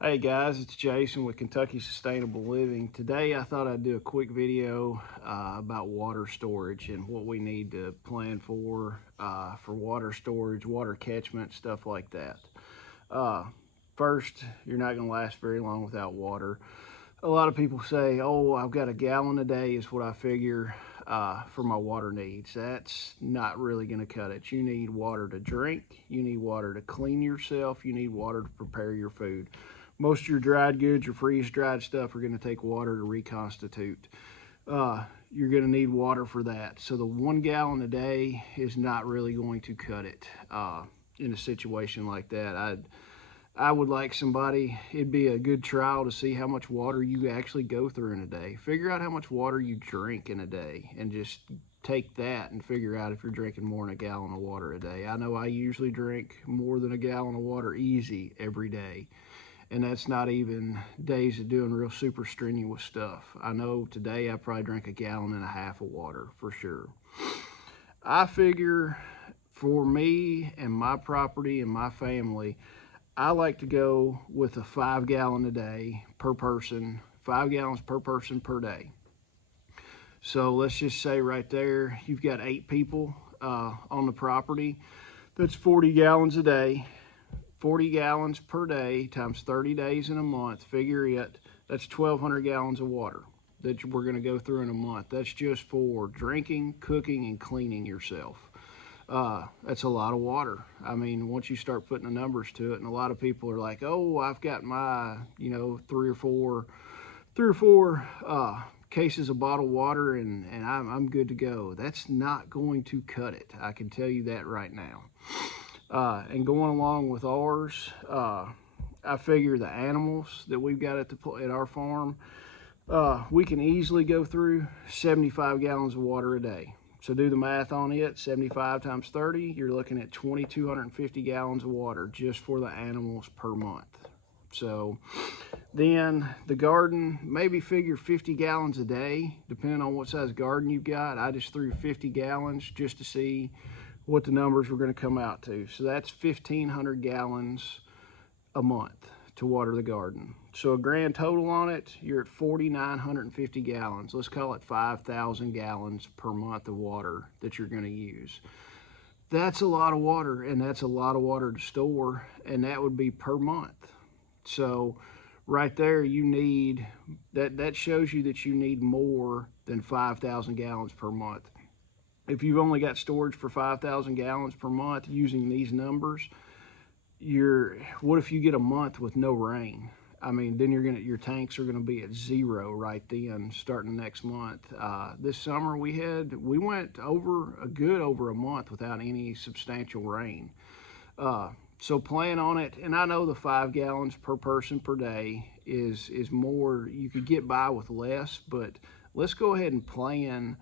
Hey guys, it's Jason with Kentucky Sustainable Living. Today I thought I'd do a quick video about water storage and what we need to plan for water storage, water catchment, stuff like that. Uh, First, you're not going to last very long without water. A lot of people say, oh, I've got a gallon a day is what I figure for my water needs. That's not really going to cut it. You need water to drink, you need water to clean yourself, you need water to prepare your food. Most of your dried goods, your freeze-dried stuff are going to take water to reconstitute. You're going to need water for that. So the 1 gallon a day is not really going to cut it in a situation like that. I would like somebody, it'd be a good trial to see how much water you actually go through in a day. Figure out how much water you drink in a day and just take that and figure out if you're drinking more than a gallon of water a day. I know I usually drink more than a gallon of water easy every day. And that's not even days of doing real super strenuous stuff. I know today I probably drank a gallon and a half of water for sure. I figure for me and my property and my family, I like to go with a 5 gallon a day per person, 5 gallons per person per day. So let's just say right there, you've got 8 people on the property. That's 40 gallons a day. 40 gallons per day times 30 days in a month. Figure it. That's 1,200 gallons of water that we're going to go through in a month. That's just for drinking, cooking, and cleaning yourself. That's a lot of water. I mean, once you start putting the numbers to it, and a lot of people are like, "Oh, I've got my, three or four cases of bottled water, and I'm good to go." That's not going to cut it. I can tell you that right now. And going along with ours, I figure the animals that we've got at our farm, we can easily go through 75 gallons of water a day. So do the math on it. 75 times 30, you're looking at 2,250 gallons of water just for the animals per month. So then the garden, maybe figure 50 gallons a day, depending on what size garden you've got. I just threw 50 gallons just to see what the numbers were going to come out to. So that's 1,500 gallons a month to water the garden. So a grand total on it, you're at 4,950 gallons. Let's call it 5,000 gallons per month of water that you're going to use. That's a lot of water, and that's a lot of water to store, and that would be per month. So right there, you need that shows you that you need more than 5,000 gallons per month. If you've only got storage for 5,000 gallons per month using these numbers, what if you get a month with no rain? I mean, then your tanks are gonna be at zero right then, starting next month. This summer we went over a month without any substantial rain. So plan on it, and I know the 5 gallons per person per day is more. You could get by with less, but let's go ahead and plan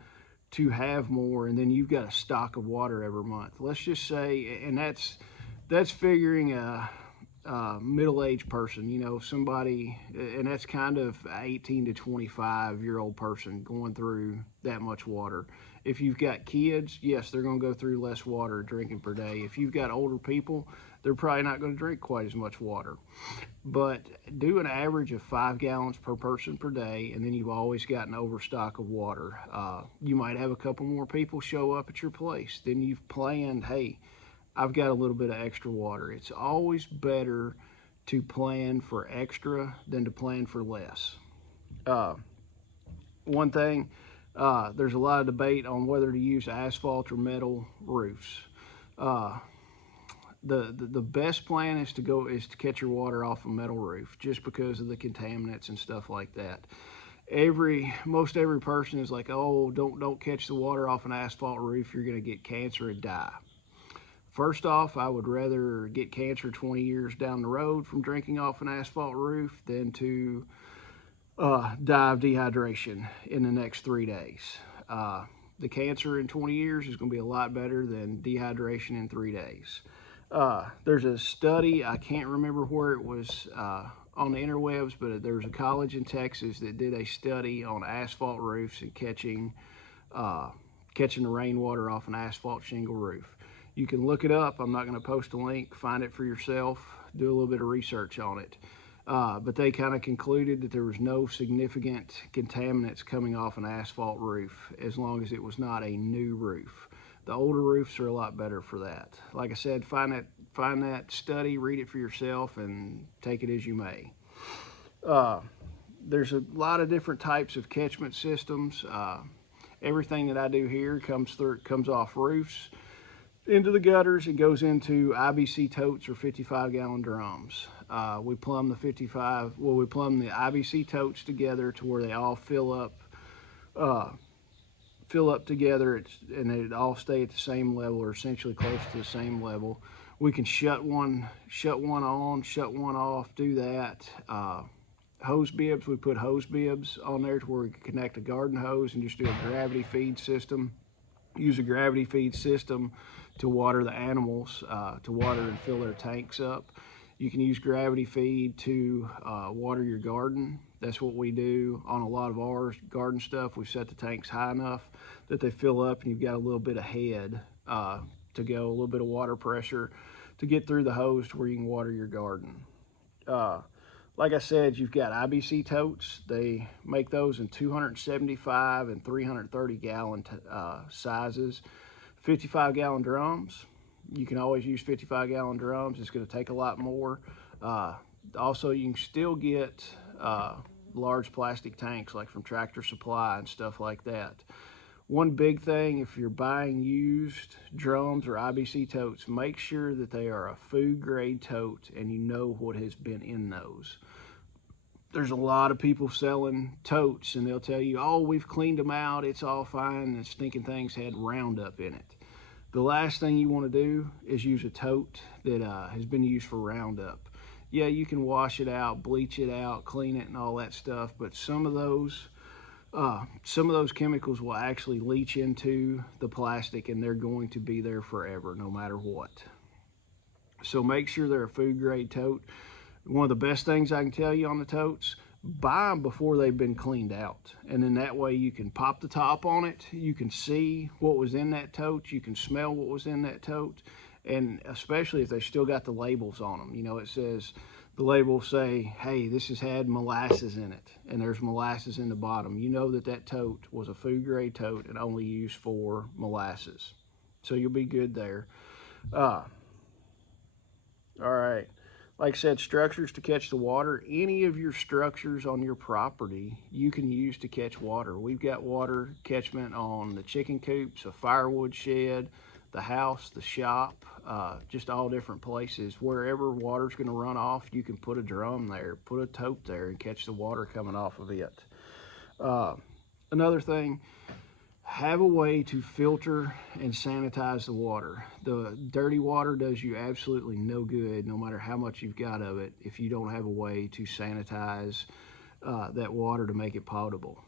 to have more, and then you've got a stock of water every month. Let's just say, and that's figuring a middle-aged person, somebody, and that's kind of 18 to 25-year-old person going through that much water. If you've got kids, yes, they're going to go through less water drinking per day. If you've got older people, they're probably not going to drink quite as much water. But do an average of 5 gallons per person per day, and then you've always got an overstock of water. You might have a couple more people show up at your place. Then you've planned, hey, I've got a little bit of extra water. It's always better to plan for extra than to plan for less. Uh, One thing, there's a lot of debate on whether to use asphalt or metal roofs. Uh, the best plan is to catch your water off a metal roof, just because of the contaminants and stuff like that. Most every person is like, oh, don't catch the water off an asphalt roof, you're going to get cancer and die. First off, I would rather get cancer 20 years down the road from drinking off an asphalt roof than to die of dehydration in the next 3 days. The cancer in 20 years is going to be a lot better than dehydration in 3 days. There's a study, I can't remember where it was on the interwebs, but there was a college in Texas that did a study on asphalt roofs and catching the rainwater off an asphalt shingle roof. You can look it up. I'm not going to post a link. Find it for yourself. Do a little bit of research on it. But they kind of concluded that there was no significant contaminants coming off an asphalt roof as long as it was not a new roof. The older roofs are a lot better for that. Like I said, find that study, read it for yourself, and take it as you may. There's a lot of different types of catchment systems. Everything that I do here comes off roofs into the gutters. It goes into IBC totes or 55-gallon drums. We plumb the IBC totes together to where they all fill up together, and they all stay at the same level or essentially close to the same level. We can shut one on, shut one off, do that. Hose bibs, we put hose bibs on there to where we can connect a garden hose and just do a gravity feed system. Use a gravity feed system to water the animals, to water and fill their tanks up. You can use gravity feed to water your garden. That's what we do on a lot of our garden stuff. We set the tanks high enough that they fill up and you've got a little bit of head to go, a little bit of water pressure to get through the hose to where you can water your garden. Like I said, you've got IBC totes. They make those in 275 and 330 gallon sizes. 55-gallon drums. You can always use 55-gallon drums. It's going to take a lot more. Also, you can still get large plastic tanks like from Tractor Supply and stuff like that. One big thing, if you're buying used drums or IBC totes, make sure that they are a food grade tote and you know what has been in those. There's a lot of people selling totes and they'll tell you, oh, we've cleaned them out, it's all fine, and stinking things had Roundup in it. The last thing you want to do is use a tote that has been used for Roundup. Yeah, you can wash it out, bleach it out, clean it and all that stuff, but some of those chemicals will actually leach into the plastic and they're going to be there forever no matter what. So make sure they're a food grade tote. One of the best things I can tell you on the totes, buy them before they've been cleaned out. And then that way you can pop the top on it. You can see what was in that tote. You can smell what was in that tote. And especially if they still got the labels on them. You know, it says, the label will say, hey, this has had molasses in it. And there's molasses in the bottom. You know that that tote was a food grade tote and only used for molasses. So you'll be good there. All right. Like I said, structures to catch the water. Any of your structures on your property you can use to catch water. We've got water catchment on the chicken coops, a firewood shed, the house, the shop, just all different places. Wherever water's going to run off, you can put a drum there, put a tote there, and catch the water coming off of it. Another thing, have a way to filter and sanitize the water. The dirty water does you absolutely no good, no matter how much you've got of it, if you don't have a way to sanitize that water to make it potable.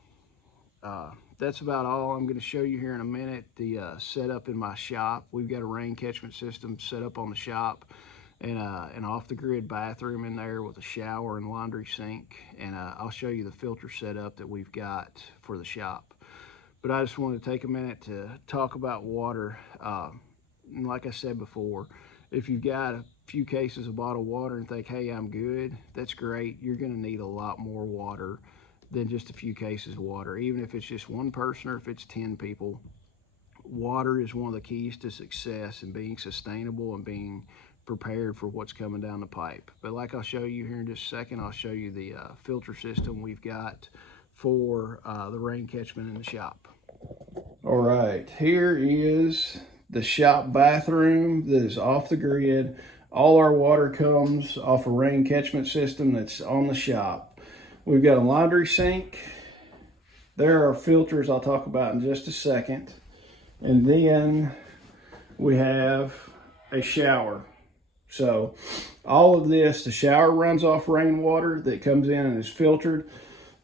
That's about all I'm going to show you here in a minute. The setup in my shop. We've got a rain catchment system set up on the shop and an off-the-grid bathroom in there with a shower and laundry sink. And I'll show you the filter setup that we've got for the shop. But I just wanted to take a minute to talk about water. And like I said before, if you've got a few cases of bottled water and think, hey, I'm good, that's great. You're going to need a lot more water than just a few cases of water. Even if it's just one person or if it's 10 people, water is one of the keys to success and being sustainable and being prepared for what's coming down the pipe. But like I'll show you here in just a second, I'll show you the filter system we've got for the rain catchment in the shop. All right, here is the shop bathroom that is off the grid. All our water comes off a rain catchment system that's on the shop. We've got a laundry sink. There are filters I'll talk about in just a second. And then we have a shower. So all of this, the shower runs off rainwater that comes in and is filtered.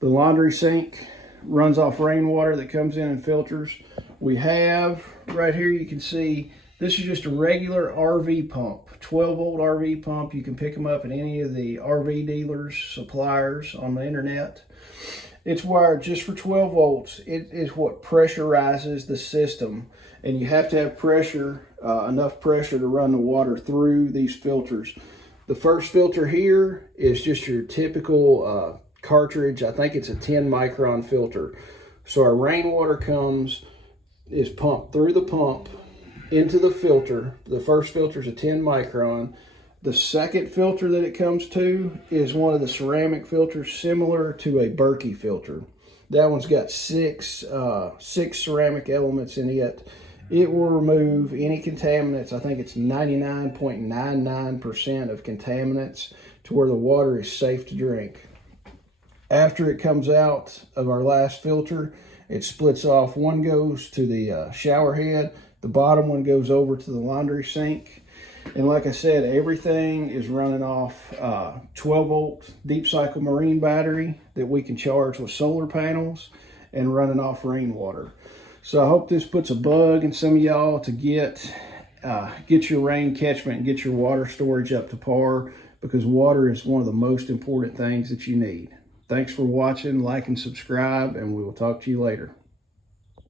The laundry sink runs off rainwater that comes in and filters. We have, right here you can see, this is just a regular RV pump, 12-volt RV pump. You can pick them up at any of the RV dealers, suppliers on the internet. It's wired just for 12 volts. It is what pressurizes the system. And you have to have pressure, enough pressure to run the water through these filters. The first filter here is just your typical cartridge. I think it's a 10 micron filter. So our rainwater is pumped through the pump into the filter. The first filter is a 10 micron. The second filter that it comes to is one of the ceramic filters similar to a Berkey filter. That one's got six ceramic elements in it. It will remove any contaminants. I think it's 99.99% of contaminants to where the water is safe to drink. After it comes out of our last filter, it splits off. One goes to the shower head. The bottom one goes over to the laundry sink. And like I said, everything is running off 12-volt deep cycle marine battery that we can charge with solar panels and running off rainwater. So I hope this puts a bug in some of y'all to get your rain catchment and get your water storage up to par, because water is one of the most important things that you need. Thanks for watching, like and subscribe, and we will talk to you later.